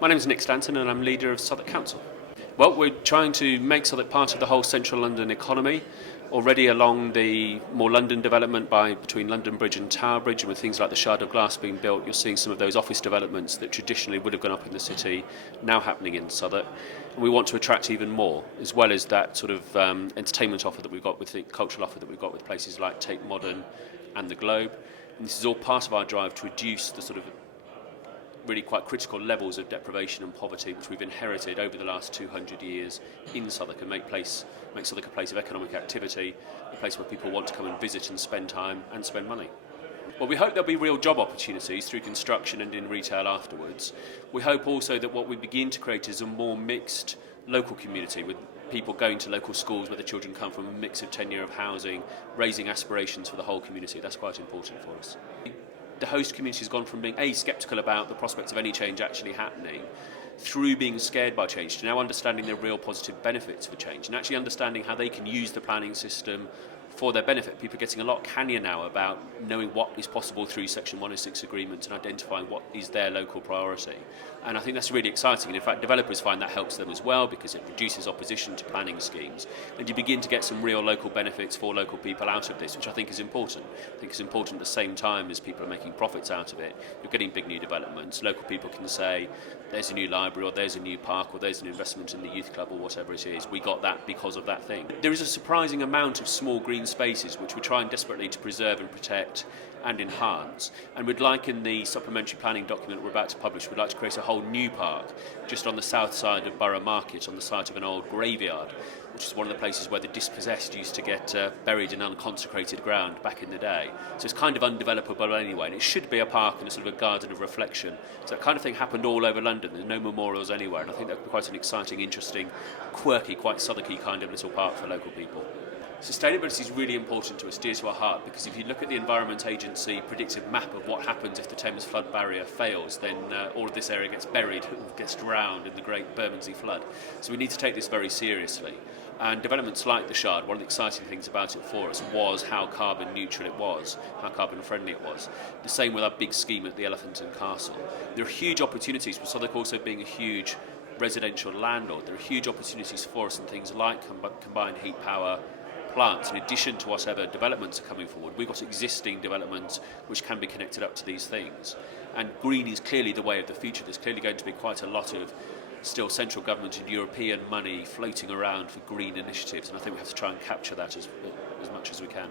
My name is Nick Stanton and I'm leader of Southwark Council. Well, we're trying to make Southwark part of the whole central London economy. Already along the more London development between London Bridge and Tower Bridge, and with things like the Shard of Glass being built, you're seeing some of those office developments that traditionally would have gone up in the city now happening in Southwark. And we want to attract even more, as well as that sort of entertainment offer that we've got with the cultural offer that we've got with places like Tate Modern and the Globe. And this is all part of our drive to reduce the sort of really quite critical levels of deprivation and poverty which we've inherited over the last 200 years in Southwark, and make Southwark a place of economic activity, a place where people want to come and visit and spend time and spend money. Well, we hope there'll be real job opportunities through construction and in retail afterwards. We hope also that what we begin to create is a more mixed local community, with people going to local schools where the children come from, a mix of tenure of housing, raising aspirations for the whole community. That's quite important for us. The host community has gone from being sceptical about the prospects of any change actually happening, through being scared by change, to now understanding the real positive benefits of a change, and actually understanding how they can use the planning system for their benefit. People are getting a lot cannier now about knowing what is possible through Section 106 agreements and identifying what is their local priority. And I think that's really exciting. And in fact, developers find that helps them as well, because it reduces opposition to planning schemes. And you begin to get some real local benefits for local people out of this, which I think is important. I think it's important at the same time as people are making profits out of it. You're getting big new developments. Local people can say, there's a new library, or there's a new park, or there's an investment in the youth club, or whatever it is. We got that because of that thing. There is a surprising amount of small green spaces which we're trying desperately to preserve and protect and enhance, and we'd like, in the supplementary planning document we're about to publish, we'd like to create a whole new park just on the south side of Borough Market, on the site of an old graveyard, which is one of the places where the dispossessed used to get buried in unconsecrated ground back in the day. So it's kind of undevelopable anyway, and it should be a park and a sort of a garden of reflection. So that kind of thing happened all over London. There's no memorials anywhere, and I think that would be quite an exciting, interesting, quirky, quite Southwarky kind of little park for local people. Sustainability is really important to us, dear to our heart, because if you look at the Environment Agency predictive map of what happens if the Thames flood barrier fails, then all of this area gets buried, gets drowned in the Great Bermondsey Flood. So we need to take this very seriously. And developments like the Shard, one of the exciting things about it for us was how carbon neutral it was, how carbon friendly it was. The same with our big scheme at the Elephant and Castle. There are huge opportunities, for Southwark also being a huge residential landlord. There are huge opportunities for us in things like combined heat power plants. In addition to whatever developments are coming forward, we've got existing developments which can be connected up to these things. And green is clearly the way of the future. There's clearly going to be quite a lot of still central government and European money floating around for green initiatives, and I think we have to try and capture that as much as we can.